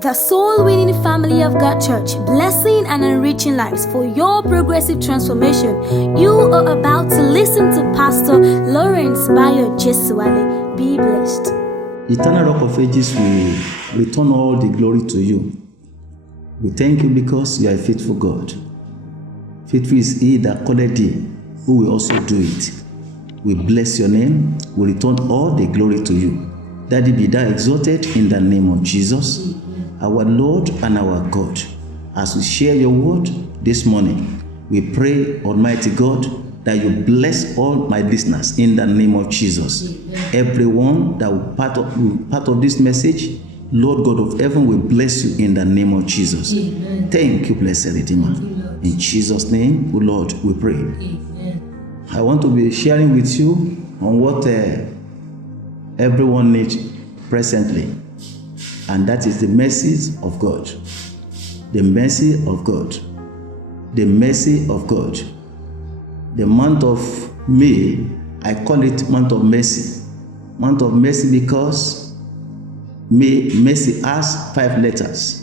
The Soul Winning Family of God Church, blessing and enriching lives for your progressive transformation. You are about to listen to Pastor Lawrence Bayo Jesuale. Be blessed. Eternal Rock of Ages, we return all the glory to you. We thank you because you are a faithful God. Faithful is he that calleth thee, who will also do it. We bless your name. We return all the glory to you. Daddy, be thou exalted in the name of Jesus, our Lord and our God. As we share your word this morning, we pray, Almighty God, that you bless all my listeners in the name of Jesus. Everyone that will part of this message, Lord God of heaven, will bless you in the name of Jesus. Amen. Thank you, blessed Redeemer. In Jesus' name, O Lord, we pray. Amen. I want to be sharing with you on what everyone needs presently, and that is the mercies of God. The mercy of God. The mercy of God. The month of May, I call it month of mercy. Month of mercy because mercy has 5 letters.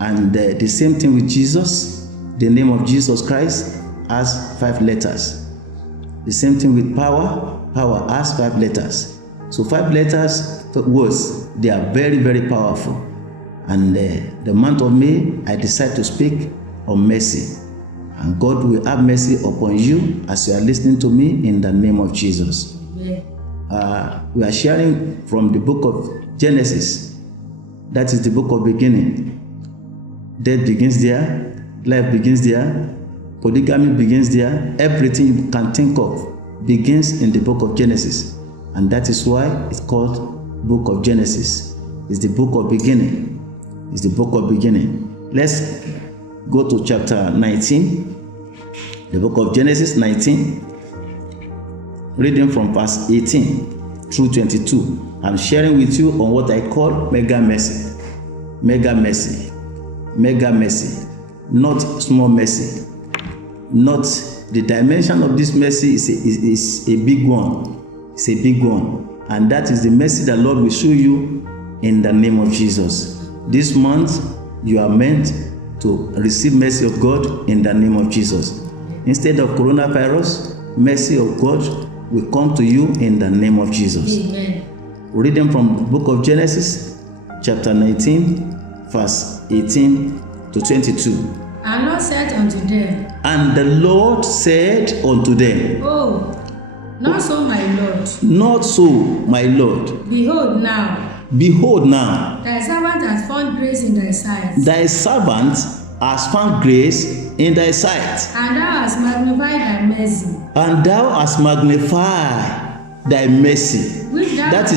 And the same thing with Jesus. The name of Jesus Christ has 5 letters. The same thing with power. Power has 5 letters. So 5 letters, words, they are very, very powerful. And the month of May, I decide to speak on mercy. And God will have mercy upon you as you are listening to me in the name of Jesus. We are sharing from the book of Genesis. That is the book of beginning. Death begins there. Life begins there. Polygamy begins there. Everything you can think of begins in the book of Genesis. And that is why it's called Book of Genesis. It's the book of beginning. It's the book of beginning. Let's go to chapter 19. The book of Genesis 19. Reading from verse 18 through 22. I'm sharing with you on what I call mega mercy. Mega mercy. Mega mercy. Not small mercy. Not the dimension of this mercy is a big one. It's a big one. And that is the mercy that Lord will show you in the name of Jesus. This month, you are meant to receive mercy of God in the name of Jesus. Instead of coronavirus, mercy of God will come to you in the name of Jesus. Amen. Reading from the book of Genesis, chapter 19, verse 18 to 22. And Lord said unto them, And the Lord said unto them, Oh, not so, my Lord. Not so, my Lord. Behold now, Thy servant has found grace in thy sight. Thy servant has found grace in thy sight. And thou hast magnified thy mercy. And thou hast magnified thy mercy. That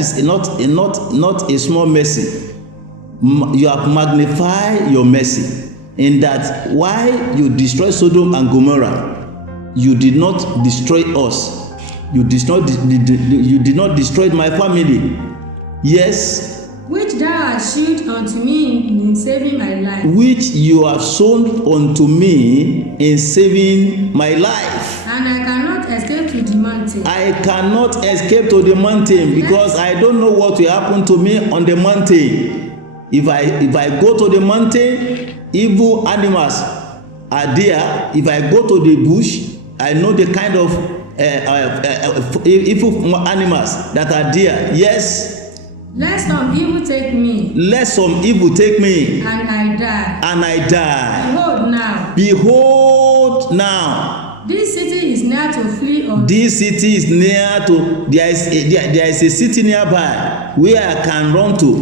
is not a small mercy. You have magnified your mercy. In that, why you destroyed Sodom and Gomorrah, you did not destroy us. You did not destroy my family. Yes. Which thou hast shewed unto me in saving my life. Which you have shown unto me in saving my life. And I cannot escape to the mountain. I cannot escape to the mountain because I don't know what will happen to me on the mountain. If I go to the mountain, evil animals are there. If I go to the bush, I know the kind of evil animals that are there. Yes. Lest some evil take me. Let some evil take me. And I die. And I die. Behold now. Behold now. This city is near to flee on. This city is near to. There is a city nearby where I can run to,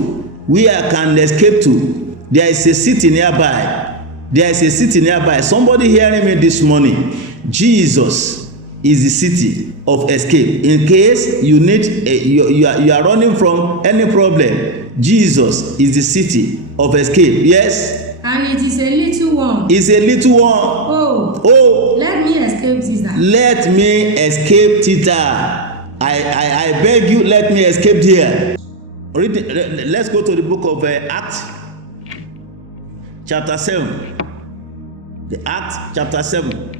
where I can escape to. There is a city nearby. There is a city nearby. Somebody hearing me this morning. Jesus is the city of escape. In case you need, you are running from any problem, Jesus is the city of escape. Yes. And it is a little one. It's a little one. Oh. Let me escape thither. Let me escape thither. I beg you, let me escape here. Let's go to the book of Acts, chapter 7. The Acts, chapter 7.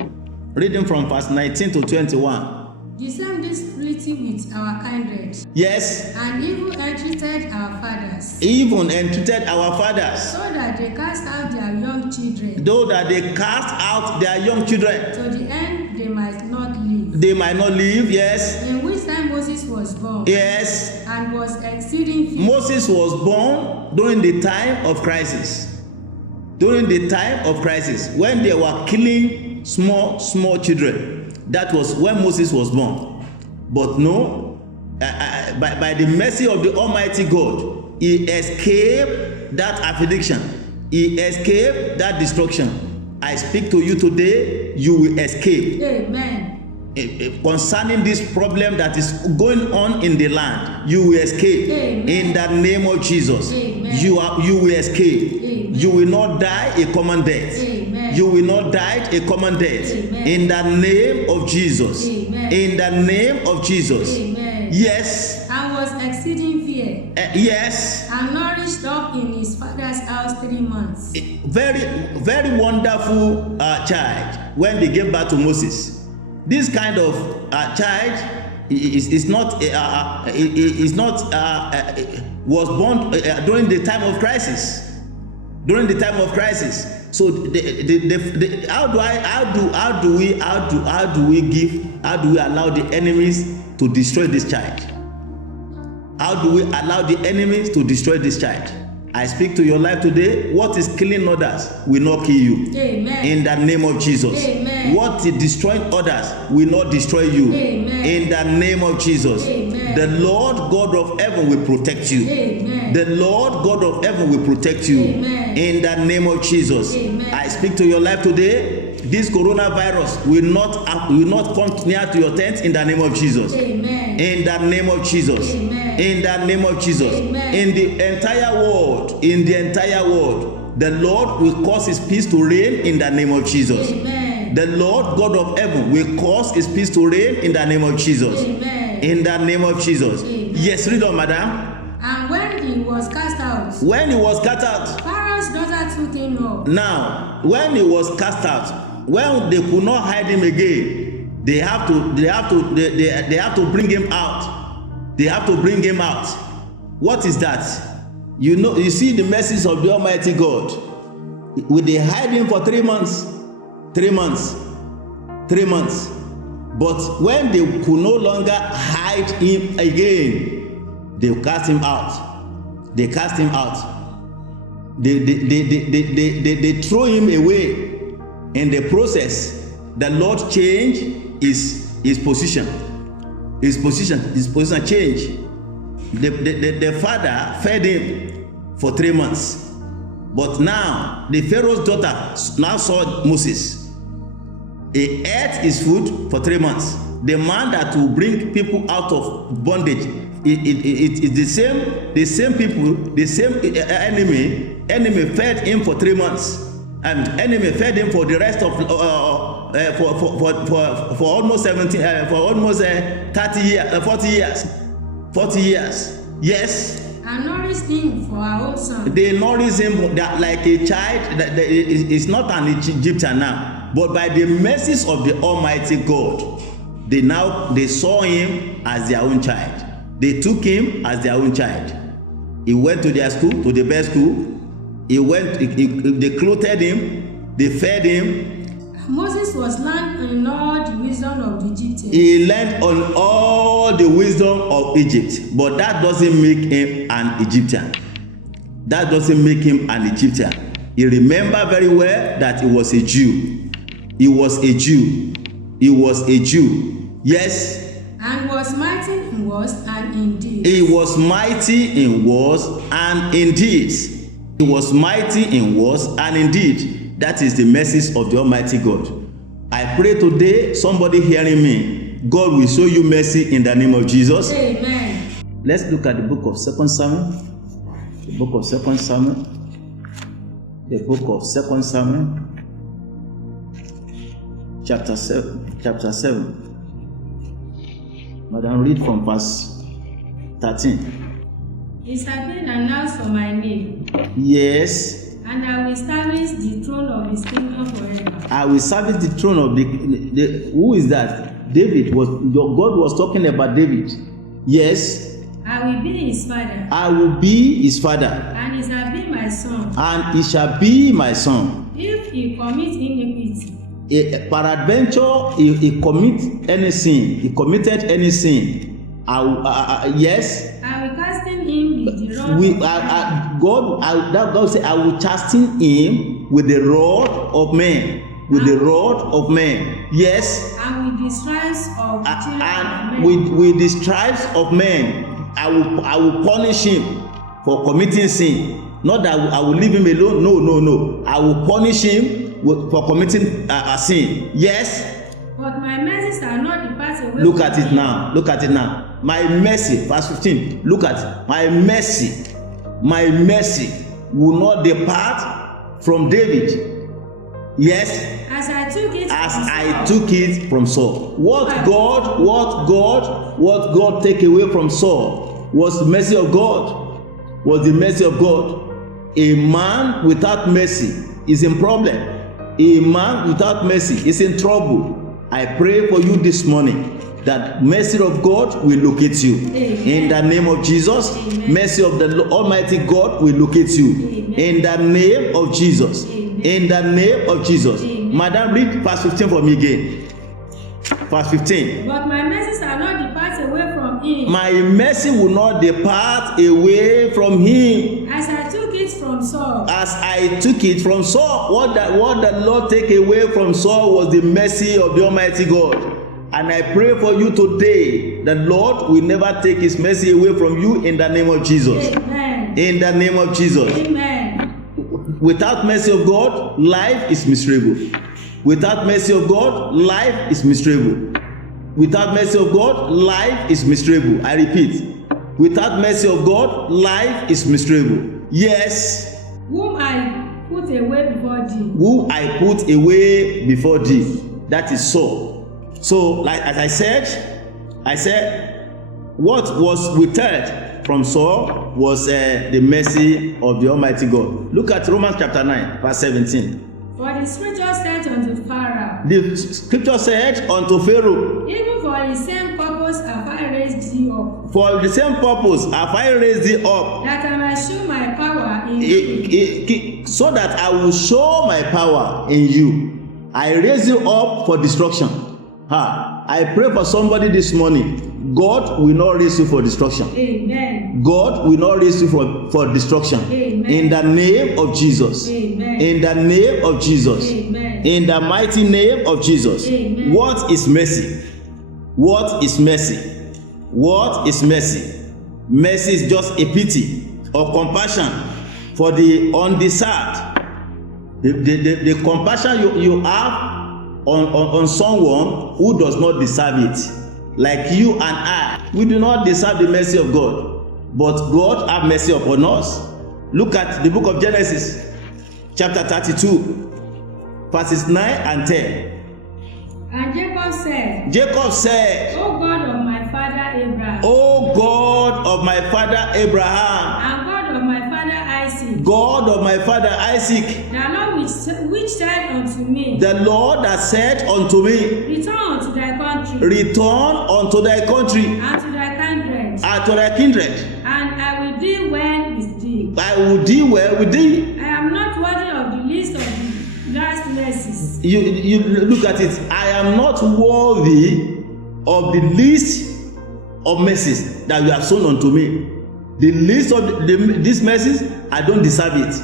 Reading from verse 19 to 21. The same this little with our kindred, Yes. and even entreated our fathers, Even entreated our fathers, so that they cast out their young children, though that they cast out their young children, to the end they might not live. they might not live. Yes. In which time Moses was born, Yes. and was exceeding fearful. Moses was born during the time of crisis. During the time of crisis, when they were killing small children, that was when Moses was born. But no, by the mercy of the Almighty God, he escaped that affliction. He escaped that destruction. I speak to you today, you will escape. Amen. Concerning this problem that is going on in the land, you will escape. Amen. In the name of Jesus. Amen. You will escape. Amen. You will not die a common death. Amen. You will not die a common death. Amen. In the name of Jesus. Amen. In the name of Jesus. Amen. Yes. And was exceeding fear, Yes. and nourished up in his father's house 3 months. Very, very wonderful child when they gave birth to Moses. This kind of child was born during the time of crisis. During the time of crisis. So how do we allow the enemies to destroy this child? How do we allow the enemies to destroy this child? I speak to your life today. What is killing others will not kill you. Amen. In the name of Jesus. Amen. What is destroying others will not destroy you. Amen. In the name of Jesus. Amen. The Lord God of heaven will protect you. Amen. The Lord God of heaven will protect you. Amen. In the name of Jesus. Amen. I speak to your life today. This coronavirus will not come near to your tent in the name of Jesus. Amen. In the name of Jesus. Amen. In the name of Jesus. Amen. In the entire world, the Lord will cause his peace to reign in the name of Jesus. Amen. The Lord God of heaven will cause his peace to reign in the name of Jesus. Amen. In the name of Jesus. Amen. Yes, read on, madam. And when he was cast out, When he was cast out. Pharaoh's daughter took him up. Now, when he was cast out, when they could not hide him again, they have to bring him out. They have to bring him out. What is that? You see the mercies of the Almighty God. Will they hide him for 3 months? 3 months. 3 months. But when they could no longer hide him again, they cast him out. They cast him out. They throw him away. In the process, the Lord changed his position. His position changed. The father fed him for 3 months. But now, the Pharaoh's daughter now saw Moses. He ate his food for 3 months. The man that will bring people out of bondage, it's the same people, the same enemy fed him for 3 months. And enemy fed him for the rest of for almost 30 years, 40 years. Yes. And nourished him for our own son. They nourished him like a child. That is not an Egyptian now, but by the mercies of the Almighty God, they saw him as their own child. They took him as their own child. He went to their school, to the best school. They clothed him, they fed him. Moses was learned in all the wisdom of the Egyptians. He learned on all the wisdom of Egypt, but that doesn't make him an Egyptian. That doesn't make him an Egyptian. He remembered very well that he was a Jew. He was a Jew. He was a Jew. Yes. And was mighty in words and in deeds. He was mighty in words and in deeds. He was mighty in words and in deed. That is the message of the Almighty God. I pray today, somebody hearing me, God will show you mercy in the name of Jesus. Amen. Let's look at the book of 2 Samuel. The book of 2 Samuel. The book of 2 Samuel. Chapter 7. Madam, read from verse 13. It shall be announced for my name. Yes. And I will establish the throne of his kingdom forever. I will establish the throne of the who is that? David God was talking about David. Yes. I will be his father. I will be his father. And he shall be my son. And he shall be my son. If he commit iniquity. Peradventure he commit any sin. He committed any sin. Yes. I will chasten him with the rod. God said, I will chasten him with the rod of men. With the rod of men. Yes. And with the stripes of children and of men. with the stripes of men. I will punish him for committing sin. Not that I will leave him alone. No. I will punish him for committing a sin. Yes. But my mercies are not departed away. Look at it now. Look at it now. My mercy, verse 15. Look at it. My mercy will not depart from David. Yes. As I took it from Saul. What God take away from Saul was the mercy of God. Was the mercy of God. A man without mercy is in problem. A man without mercy is in trouble. I pray for you this morning that mercy of God will locate you. Amen. In the name of Jesus. Amen. Mercy of the Almighty God will locate you. Amen. In the name of Jesus. Amen. In the name of Jesus. Amen. Madam, read verse 15 for me again. Verse 15. But my mercies are not departed away from him. My mercy will not depart away from him. As I took it from Saul. As I took it from Saul. What the Lord take away from Saul was the mercy of the Almighty God. And I pray for you today that Lord will never take his mercy away from you in the name of Jesus. Amen. In the name of Jesus. Amen. Without mercy of God, life is miserable. Without mercy of God, life is miserable. Without mercy of God, life is miserable. I repeat. Without mercy of God, life is miserable. Yes. Whom I put away before thee. Whom I put away before thee. That is Saul. So, like as I said, what was withheld from Saul was the mercy of the Almighty God. Look at Romans chapter 9, verse 17. For the scripture said unto Pharaoh. The scripture said unto Pharaoh. Even for the same purpose have I raised thee up. For the same purpose have I raised thee up. That I might show my power in you. So that I will show my power in you. I raise you up for destruction. I pray for somebody this morning. God will not raise you for destruction. Amen. God will not raise you for destruction. Amen. In the name of Jesus. Amen. In the name of Jesus. Amen. In the mighty name of Jesus. Amen. What is mercy? What is mercy? What is mercy? Mercy is just a pity or compassion for the undeserved. The compassion you have on someone who does not deserve it. Like you and I, we do not deserve the mercy of God, but God have mercy upon us. Look at the book of Genesis, chapter 32, verses 9 and 10. And Jacob said, O God of my father Abraham, O God of my father Abraham, and God of my father Isaac, God of my father Isaac, the Lord which said unto me, the Lord that said unto me, Return unto thy country, return unto thy country, and to thy kindred, and to thy kindred, and I will deal well with thee. I will deal well with thee. I am not worthy of the least of the last mercies. You look at it. I am not worthy of the least of mercies that you have shown unto me. The least of these mercies, I don't deserve it.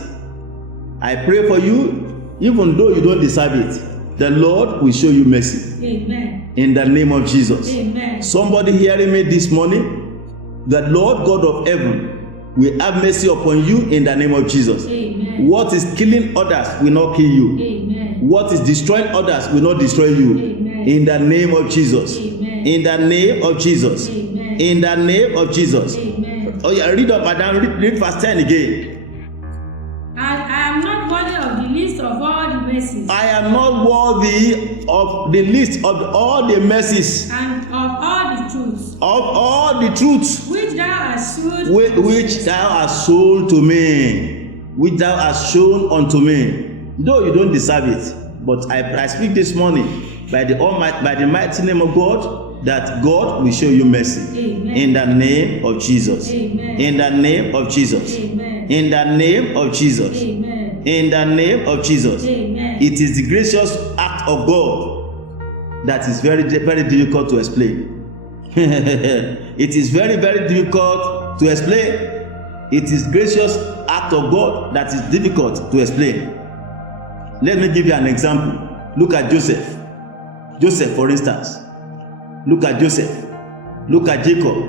I pray for you, even though you don't deserve it, the Lord will show you mercy. Amen. In the name of Jesus. Amen. Somebody hearing me this morning, the Lord God of heaven will have mercy upon you in the name of Jesus. Amen. What is killing others will not kill you. Amen. What is destroying others will not destroy you. Amen. In the name of Jesus. Amen. In the name of Jesus. Amen. In the name of Jesus. Amen. Oh yeah, read up, Madam. Read verse 10 again. And I am not worthy of the least of all the mercies. I am not worthy of the least of all the mercies. And of all the truths. Of all the truths. Which thou hast showed. Which thou hast shown to me. Which thou hast shown unto me. Though you don't deserve it. But I speak this morning. by the mighty name of God, that God will show you mercy. Amen. In the name of Jesus. Amen. In the name of Jesus. Amen. In the name of Jesus. Amen. In the name of Jesus. Amen. It is the gracious act of God that is very, very difficult to explain. It is very, very difficult to explain. It is gracious act of God that is difficult to explain. Let me give you an example. Look at Joseph. Joseph, for instance. Look at Joseph. Look at Jacob.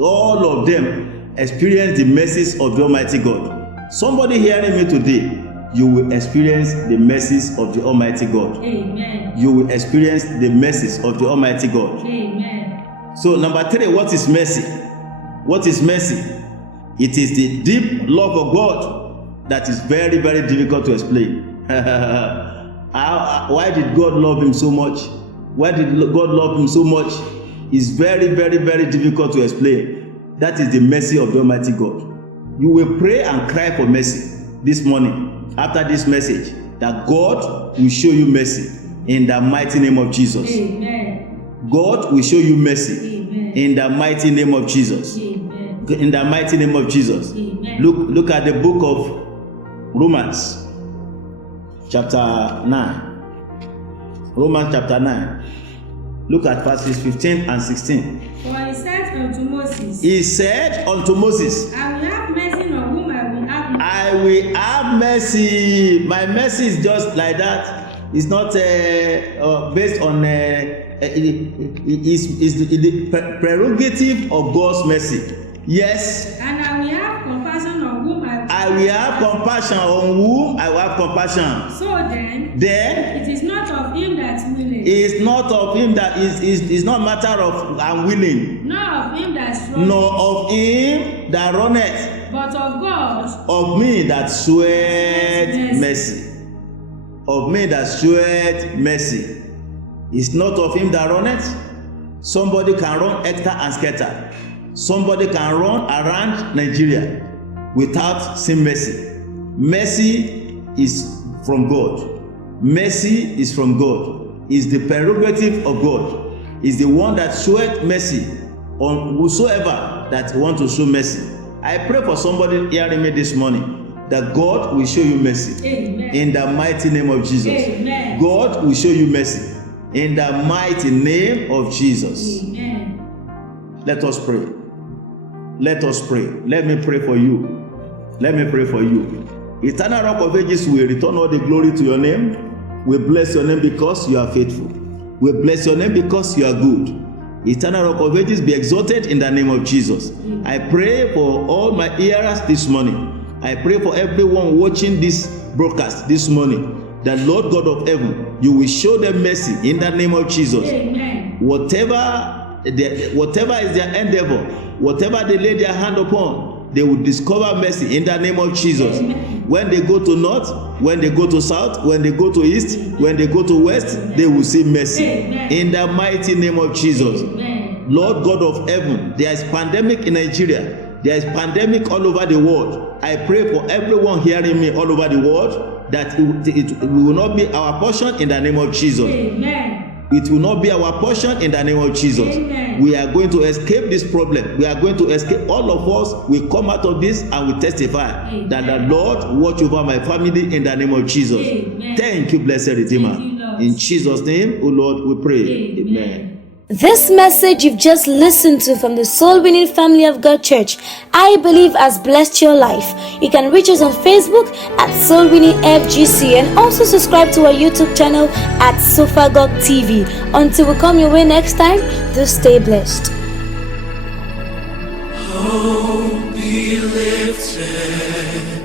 All of them experienced the mercies of the Almighty God. Somebody hearing me today, you will experience the mercies of the Almighty God. Amen. You will experience the mercies of the Almighty God. Amen. So number 3, what is mercy? What is mercy? It is the deep love of God that is very, very difficult to explain. Why did God love him so much? Why did God love him so much? It's very, very, very difficult to explain. That is the mercy of the Almighty God. You will pray and cry for mercy this morning after this message, that God will show you mercy in the mighty name of Jesus. Amen. God will show you mercy. Amen. In the mighty name of Jesus. Amen. In the mighty name of Jesus. Amen. Look at the book of Romans chapter 9. Romans chapter 9. Look at verses 15 and 16. For he said unto Moses, He said unto Moses, I will have mercy on whom I will have mercy. I will have mercy. My mercy is just like that. It's not based on is the prerogative of God's mercy. Yes. And I will have compassion on whom I will have compassion on whom I will have compassion. So then Then it is not of him that willeth, it's not of him that is not matter of I'm willing, nor of him that struggleth, nor of him that runneth, but of God, of me that showeth mercy. Of me that showeth mercy. It's not of him that runneth. Somebody can run hectare and scatter. Somebody can run around Nigeria without seeing mercy. Mercy is from God. Mercy is from God. Is the prerogative of God. Is the one that showeth mercy on whosoever that want to show mercy. I pray for somebody hearing me this morning, that God will show you mercy. Amen. In the mighty name of Jesus. Amen. God will show you mercy. In the mighty name of Jesus. Amen. Let us pray. Let us pray. Let me pray for you. Let me pray for you. Eternal Rock of Ages, we return all the glory to your name. We bless your name because you are faithful. We bless your name because you are good. Eternal Rock of Ages, be exalted in the name of Jesus. I pray for all my hearers this morning. I pray for everyone watching this broadcast this morning, that Lord God of heaven, you will show them mercy in the name of Jesus. Amen. Whatever is their endeavor, whatever they lay their hand upon, they will discover mercy in the name of Jesus. Amen. When they go to north, when they go to south, when they go to east, when they go to west, they will see mercy. Amen. In the mighty name of Jesus. Amen. Lord God of heaven, there is pandemic in Nigeria. There is pandemic all over the world. I pray for everyone hearing me all over the world that it will not be our portion in the name of Jesus. Amen. It will not be our portion in the name of Jesus. Amen. We are going to escape this problem. We are going to escape. All of us will come out of this and we testify that the Lord watch over my family in the name of Jesus. Amen. Thank you, blessed Redeemer. Thank you, Lord. In Jesus' name, O Lord, we pray. Amen. This message you've just listened to from the Soul Winning Family of God Church, I believe has blessed your life. You can reach us on Facebook at Soul Winning FGC and also subscribe to our YouTube channel at Sofagog TV. Until we come your way next time, do stay blessed. Oh, be lifted.